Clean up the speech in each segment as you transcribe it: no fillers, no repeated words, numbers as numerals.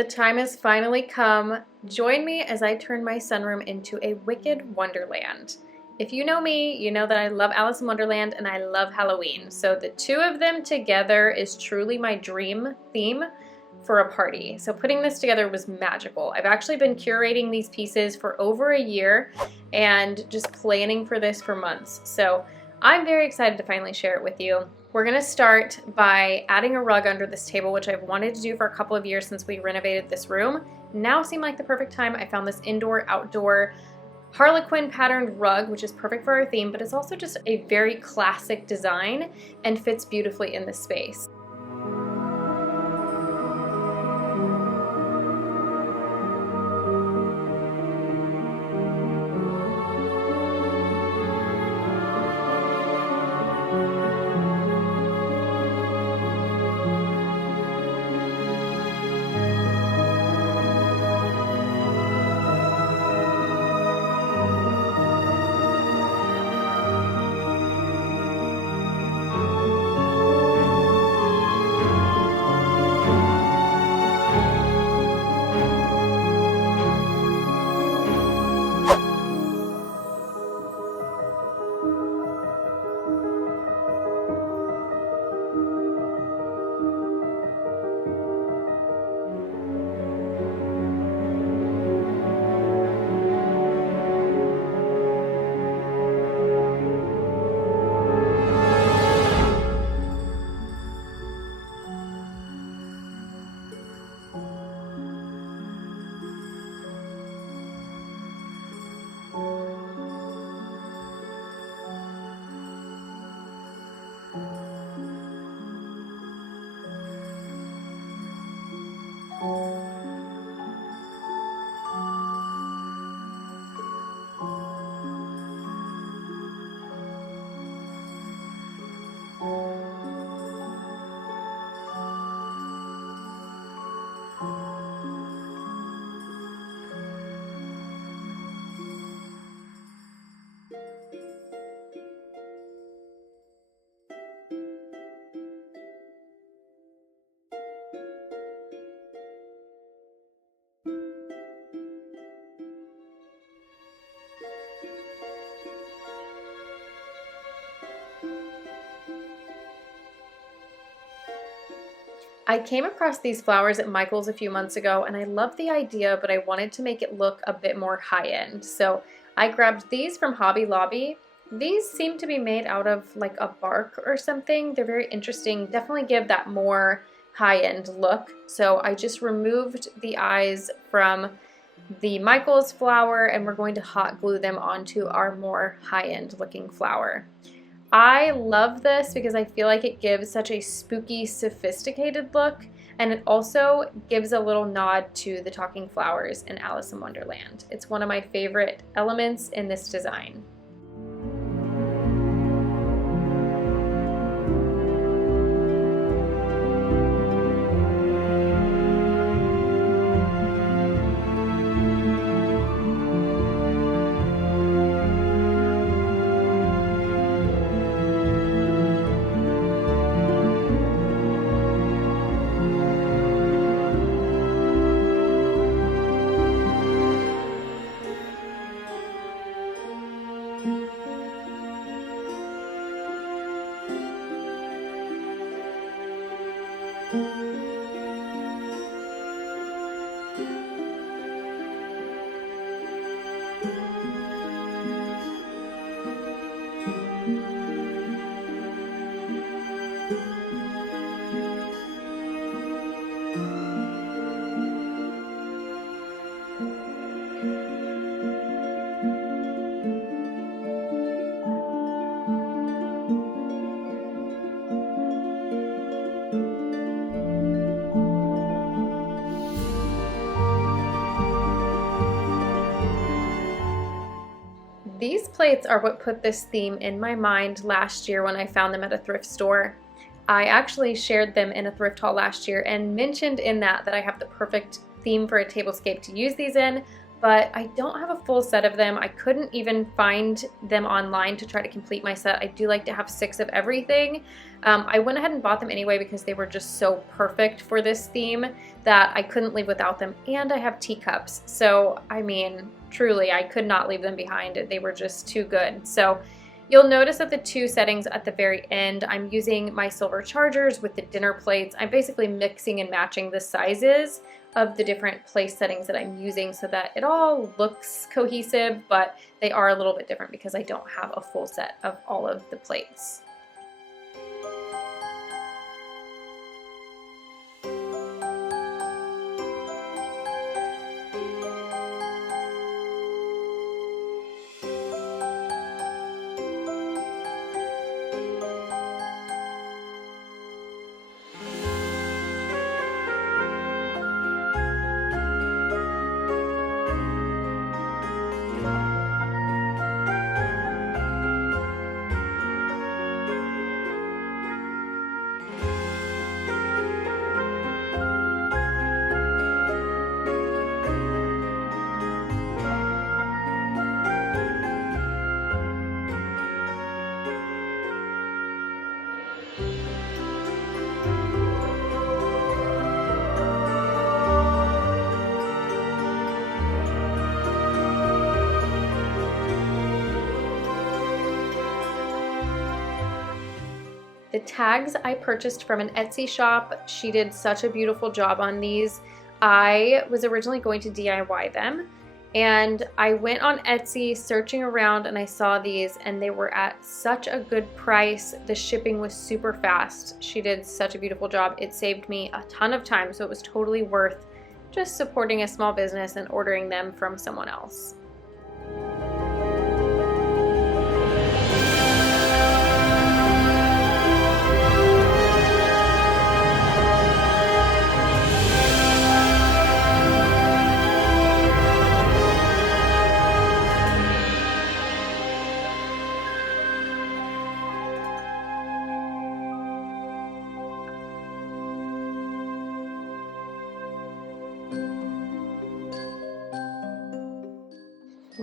The time has finally come. Join me as I turn my sunroom into a Wicked Wonderland. If you know me, you know that I love Alice in Wonderland and I love Halloween. So the two of them together is truly my dream theme for a party. So putting this together was magical. I've actually been curating these pieces for over a year and just planning for this for months. So I'm very excited to finally share it with you. We're gonna start by adding a rug under this table, which I've wanted to do for a couple of years since we renovated this room. Now seemed like the perfect time. I found this indoor-outdoor Harlequin patterned rug, which is perfect for our theme, but it's also just a very classic design and fits beautifully in this space. I came across these flowers at Michael's a few months ago and I loved the idea, but I wanted to make it look a bit more high-end. So I grabbed these from Hobby Lobby. These seem to be made out of like a bark or something. They're very interesting, definitely give that more high-end look. So I just removed the eyes from the Michael's flower and we're going to hot glue them onto our more high-end looking flower. I love this because I feel like it gives such a spooky, sophisticated look, and it also gives a little nod to the talking flowers in Alice in Wonderland. It's one of my favorite elements in this design. These plates are what put this theme in my mind last year when I found them at a thrift store. I actually shared them in a thrift haul last year and mentioned in that I have the perfect theme for a tablescape to use these in, but I don't have a full set of them. I couldn't even find them online to try to complete my set. I do like to have 6 of everything. I went ahead and bought them anyway because they were just so perfect for this theme that I couldn't leave without them. And I have teacups. So, I mean, truly, I could not leave them behind. They were just too good. So you'll notice that the 2 settings at the very end, I'm using my silver chargers with the dinner plates. I'm basically mixing and matching the sizes of the different place settings that I'm using so that it all looks cohesive, but they are a little bit different because I don't have a full set of all of the plates. The tags I purchased from an Etsy shop. She did such a beautiful job on these. I was originally going to DIY them, and I went on Etsy searching around and I saw these and they were at such a good price. The shipping was super fast. She did such a beautiful job. It saved me a ton of time, so it was totally worth just supporting a small business and ordering them from someone else.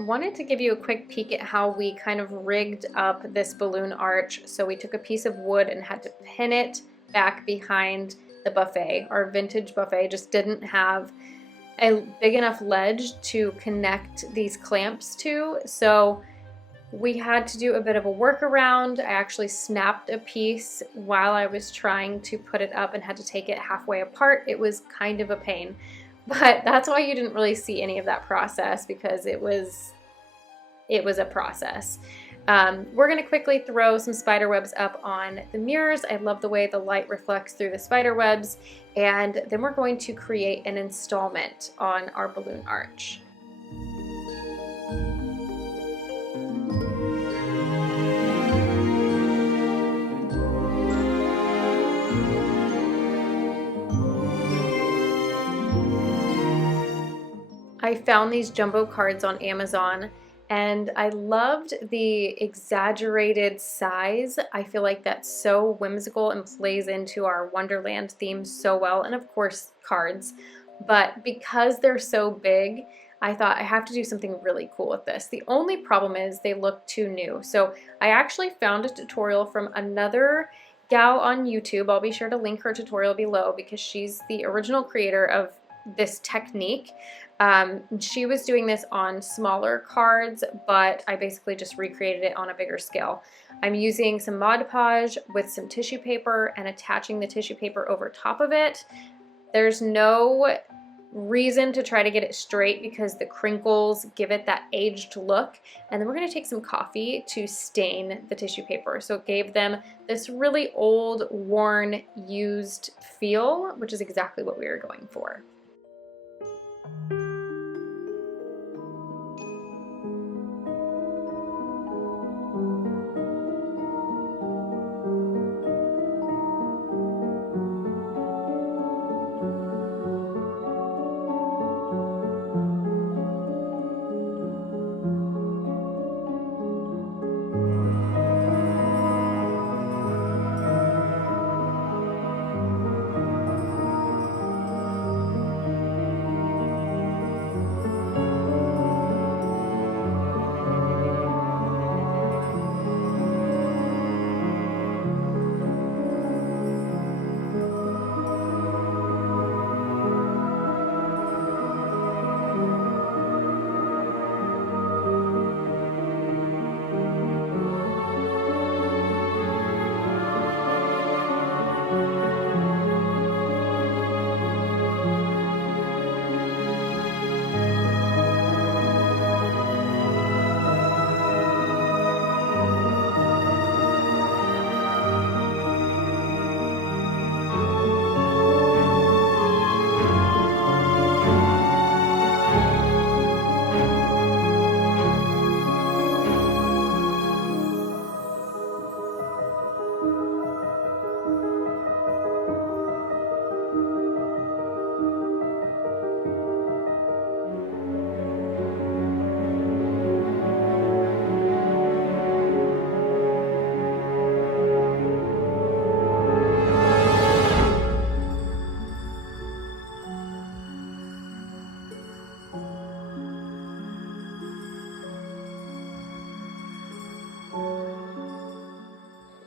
Wanted to give you a quick peek at how we kind of rigged up this balloon arch. So we took a piece of wood and had to pin it back behind the buffet. Our vintage buffet just didn't have a big enough ledge to connect these clamps to, so we had to do a bit of a workaround. I actually snapped a piece while I was trying to put it up and had to take it halfway apart. It was kind of a pain, but that's why you didn't really see any of that process, because it was a process. We're gonna quickly throw some spider webs up on the mirrors. I love the way the light reflects through the spider webs, and then we're going to create an installment on our balloon arch. I found these jumbo cards on Amazon and I loved the exaggerated size. I feel like that's so whimsical and plays into our Wonderland theme so well, and of course cards. But because they're so big, I thought I have to do something really cool with this. The only problem is they look too new. So I actually found a tutorial from another gal on YouTube. I'll be sure to link her tutorial below because she's the original creator of this technique. She was doing this on smaller cards, but I basically just recreated it on a bigger scale. I'm using some Mod Podge with some tissue paper and attaching the tissue paper over top of it. There's no reason to try to get it straight because the crinkles give it that aged look. And then we're going to take some coffee to stain the tissue paper. So it gave them this really old, worn, used feel, which is exactly what we were going for.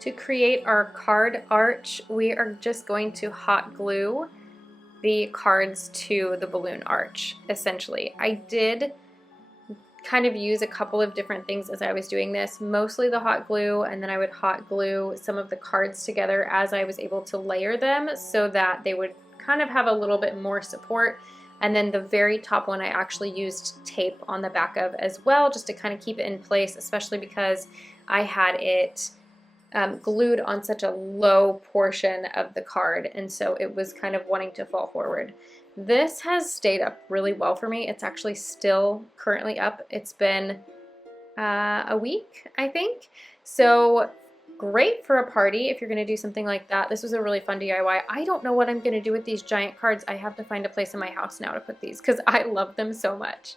To create our card arch, we are just going to hot glue the cards to the balloon arch, essentially. I did kind of use a couple of different things as I was doing this, mostly the hot glue, and then I would hot glue some of the cards together as I was able to layer them so that they would kind of have a little bit more support. And then the very top one I actually used tape on the back of as well, just to kind of keep it in place, especially because I had it glued on such a low portion of the card, and so it was kind of wanting to fall forward. This has stayed up really well for me. It's actually still currently up. It's been a week, I think. So great for a party if you're going to do something like that. This was a really fun DIY. I don't know what I'm going to do with these giant cards. I have to find a place in my house now to put these because I love them so much.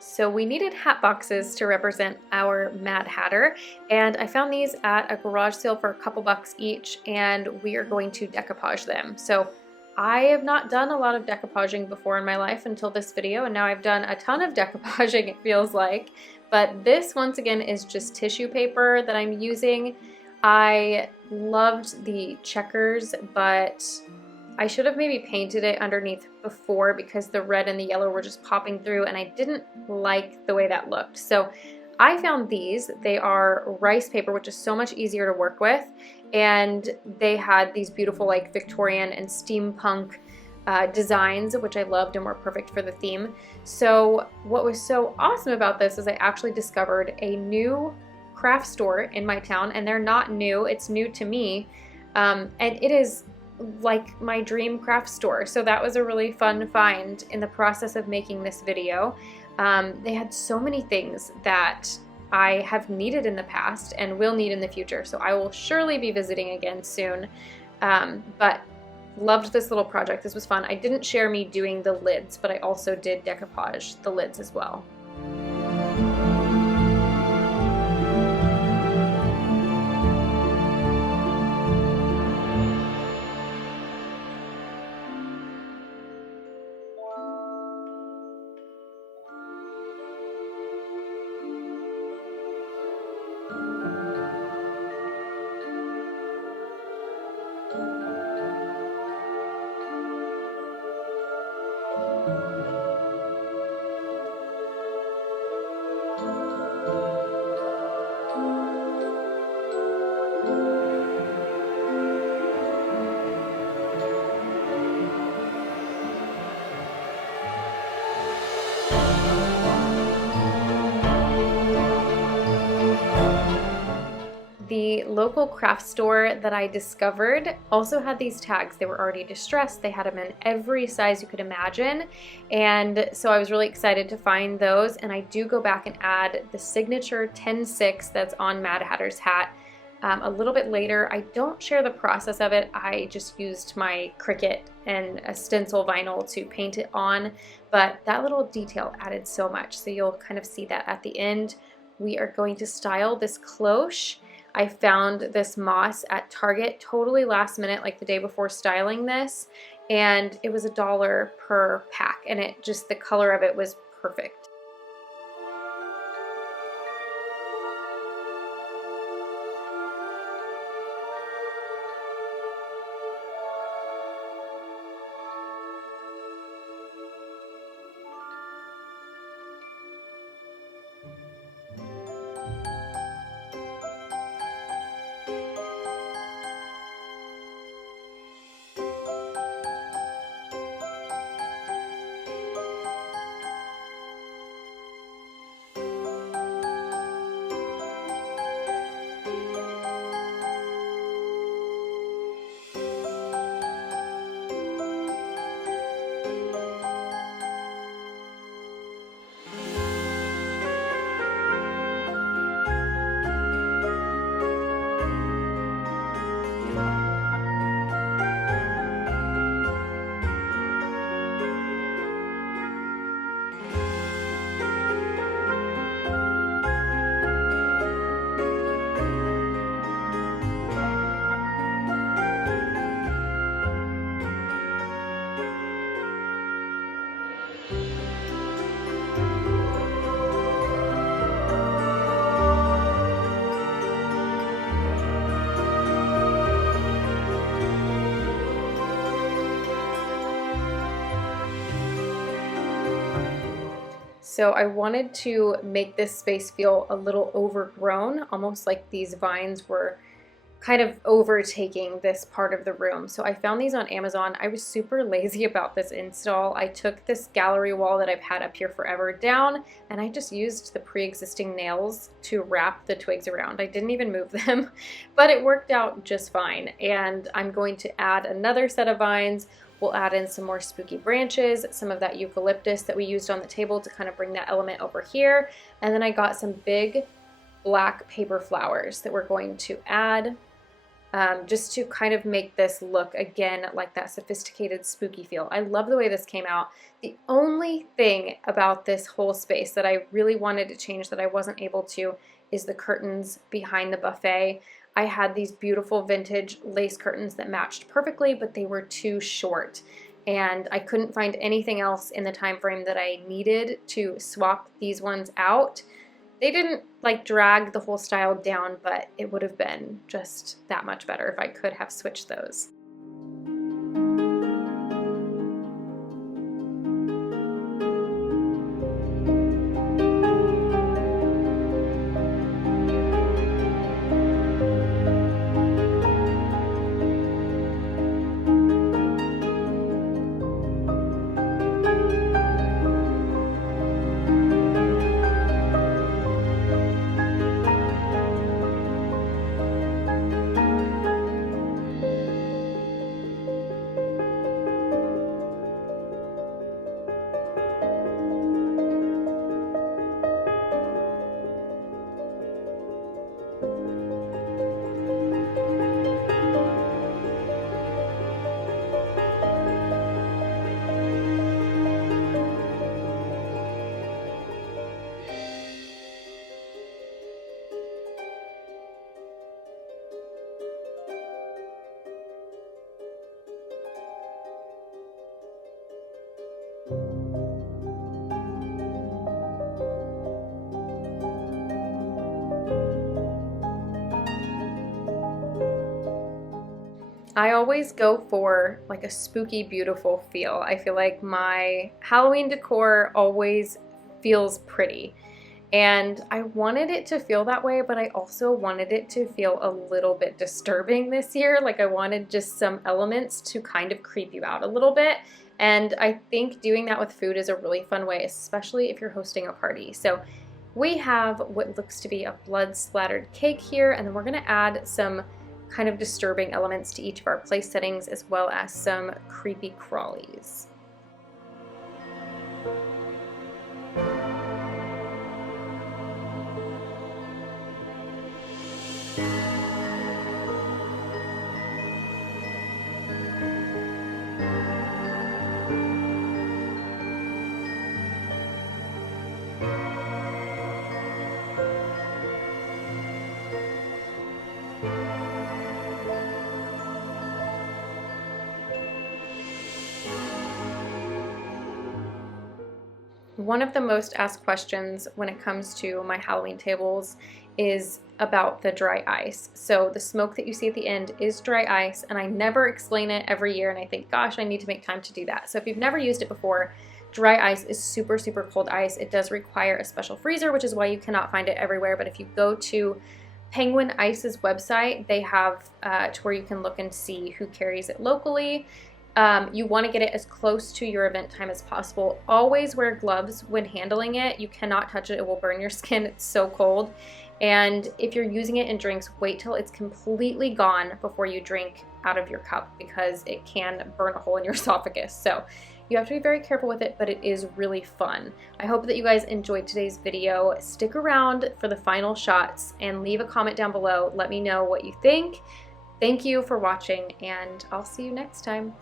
So we needed hat boxes to represent our Mad Hatter, and I found these at a garage sale for a couple bucks each, and we are going to decoupage them. So I have not done a lot of decoupaging before in my life until this video, and now I've done a ton of decoupaging, it feels like. But this, once again, is just tissue paper that I'm using. I loved the checkers, but I should have maybe painted it underneath before because the red and the yellow were just popping through and I didn't like the way that looked. So I found these. They are rice paper, which is so much easier to work with. And they had these beautiful like Victorian and steampunk designs, which I loved and were perfect for the theme. So what was so awesome about this is I actually discovered a new craft store in my town, and they're not new, it's new to me. And it is like my dream craft store. So that was a really fun find in the process of making this video. They had so many things that I have needed in the past and will need in the future. So I will surely be visiting again soon. But loved this little project. This was fun. I didn't share me doing the lids, but I also did decoupage the lids as well. The local craft store that I discovered also had these tags. They were already distressed. They had them in every size you could imagine. And so I was really excited to find those. And I do go back and add the signature 10-6 that's on Mad Hatter's hat a little bit later. I don't share the process of it. I just used my Cricut and a stencil vinyl to paint it on. But that little detail added so much. So you'll kind of see that at the end. We are going to style this cloche. I found this moss at Target totally last minute, like the day before styling this, and it was $1 per pack, and it just, the color of it was perfect. So I wanted to make this space feel a little overgrown, almost like these vines were kind of overtaking this part of the room. So I found these on Amazon. I was super lazy about this install. I took this gallery wall that I've had up here forever down, and I just used the pre-existing nails to wrap the twigs around. I didn't even move them, but it worked out just fine. And I'm going to add another set of vines. We'll add in some more spooky branches, some of that eucalyptus that we used on the table to kind of bring that element over here. And then I got some big black paper flowers that we're going to add just to kind of make this look again like that sophisticated spooky feel. I love the way this came out. The only thing about this whole space that I really wanted to change that I wasn't able to is the curtains behind the buffet. I had these beautiful vintage lace curtains that matched perfectly, but they were too short. And I couldn't find anything else in the time frame that I needed to swap these ones out. They didn't like drag the whole style down, but it would have been just that much better if I could have switched those. I always go for like a spooky, beautiful feel. I feel like my Halloween decor always feels pretty. And I wanted it to feel that way, but I also wanted it to feel a little bit disturbing this year. Like I wanted just some elements to kind of creep you out a little bit. And I think doing that with food is a really fun way, especially if you're hosting a party. So we have what looks to be a blood splattered cake here, and then we're gonna add some kind of disturbing elements to each of our place settings, as well as some creepy crawlies. One of the most asked questions when it comes to my Halloween tables is about the dry ice. So the smoke that you see at the end is dry ice, and I never explain it every year, and I think, gosh, I need to make time to do that. So if you've never used it before, dry ice is super, super cold ice. It does require a special freezer, which is why you cannot find it everywhere, but if you go to Penguin Ice's website, they have to where you can look and see who carries it locally. You want to get it as close to your event time as possible. Always wear gloves when handling it. You cannot touch it. It will burn your skin. It's so cold. And if you're using it in drinks, wait till it's completely gone before you drink out of your cup, because it can burn a hole in your esophagus. So you have to be very careful with it, but it is really fun. I hope that you guys enjoyed today's video. Stick around for the final shots and leave a comment down below. Let me know what you think. Thank you for watching, and I'll see you next time.